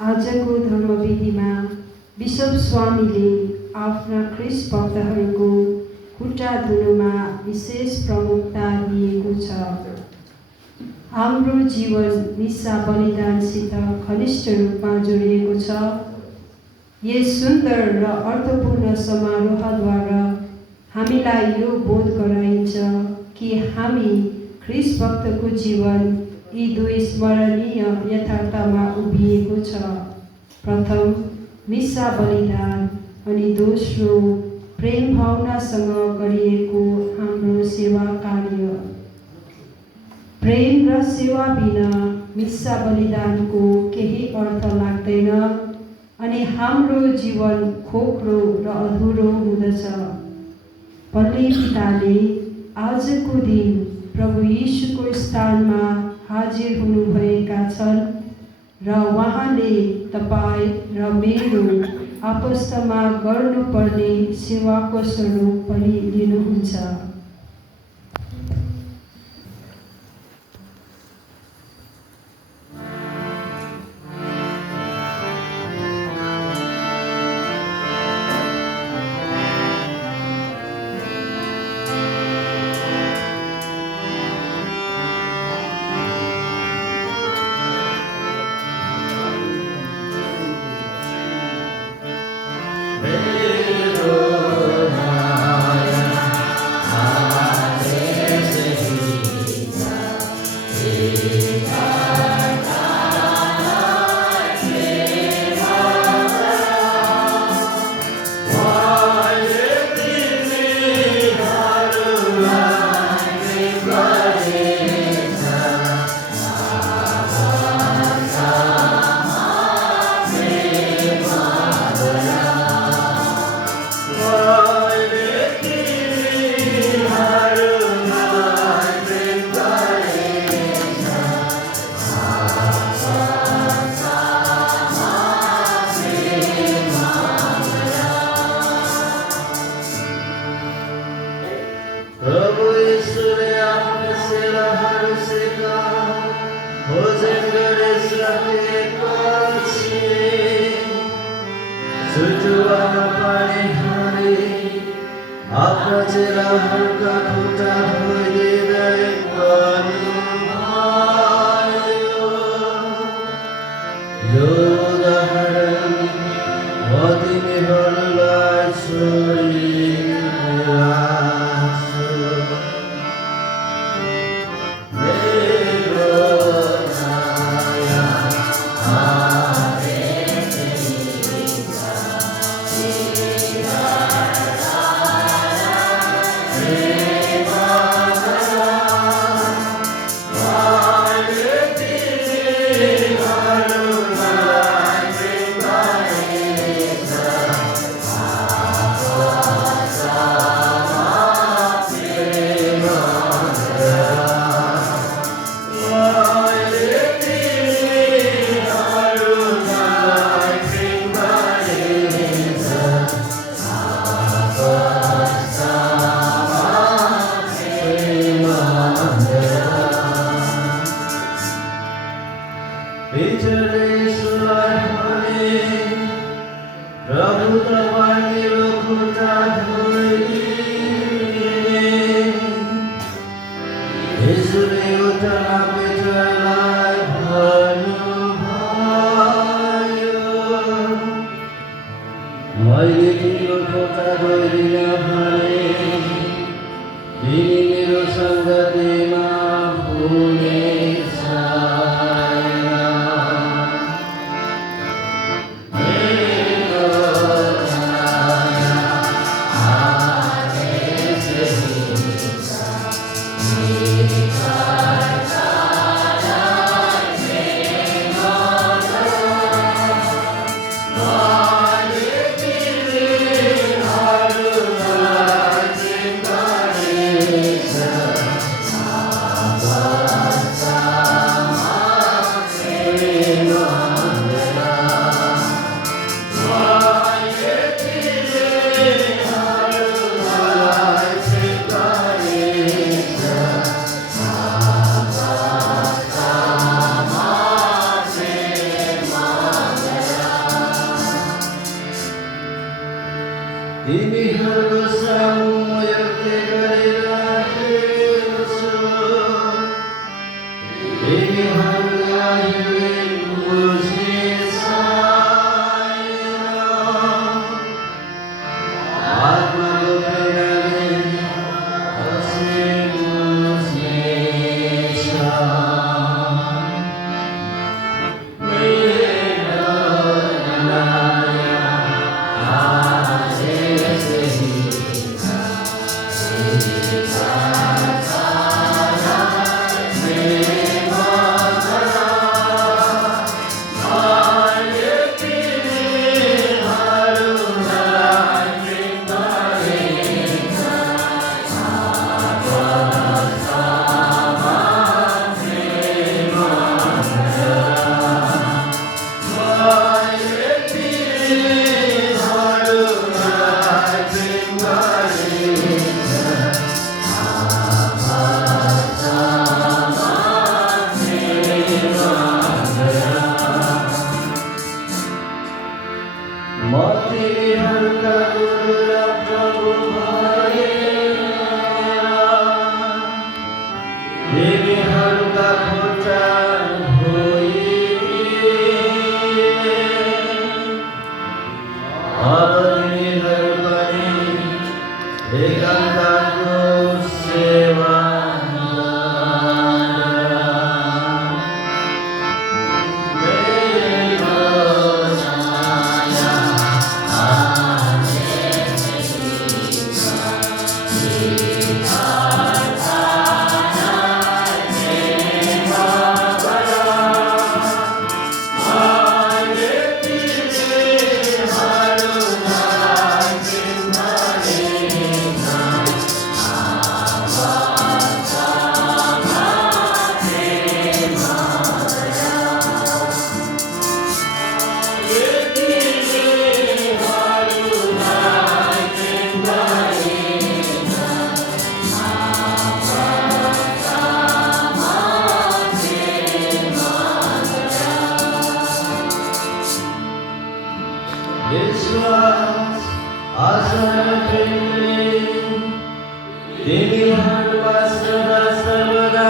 आजको धर्मविधिमा बिशप स्वामीले आफ्ना ख्रिस्ट भक्तहरूको खुट्टा धुनुमा विशेष प्रमुखता दिएको छ। हाम्रो जीवन मिसा बलिदानसित घनिष्ठ रूपमा जोडिएको छ। यस सुन्दर र अर्थपूर्ण समारोहद्वारा हामीलाई यो बोध गराइन्छ कि हामी ख्रिस्ट भक्तको जीवन यी दुई स्मरणीय यथार्थमा उभिएको छ। प्रथम मिसा बलिदान अनि दोस्रो प्रेम भावनासँग गरिएको हाम्रो सेवा कार्य। प्रेम र सेवा बिना मिसा बलिदानको केही अर्थ लाग्दैन अनि हाम्रो जीवन खोक्रो र अधुरो हुँदछ। परमेश्वर पिताले आजको दिन प्रभु यीशुको स्थानमा हाजिर हुनुभएका छन् र उहाँले तपाईँ र मेरो आपस्तमा गर्नुपर्ने सेवाको स्वरूप पनि लिनुहुन्छ। तिमीहरूका खोटा अब तिमीहरू पनि एकान्तको सेवा विश्वास आशा र प्रेमले तिमीहरूमा सदा सर्वदा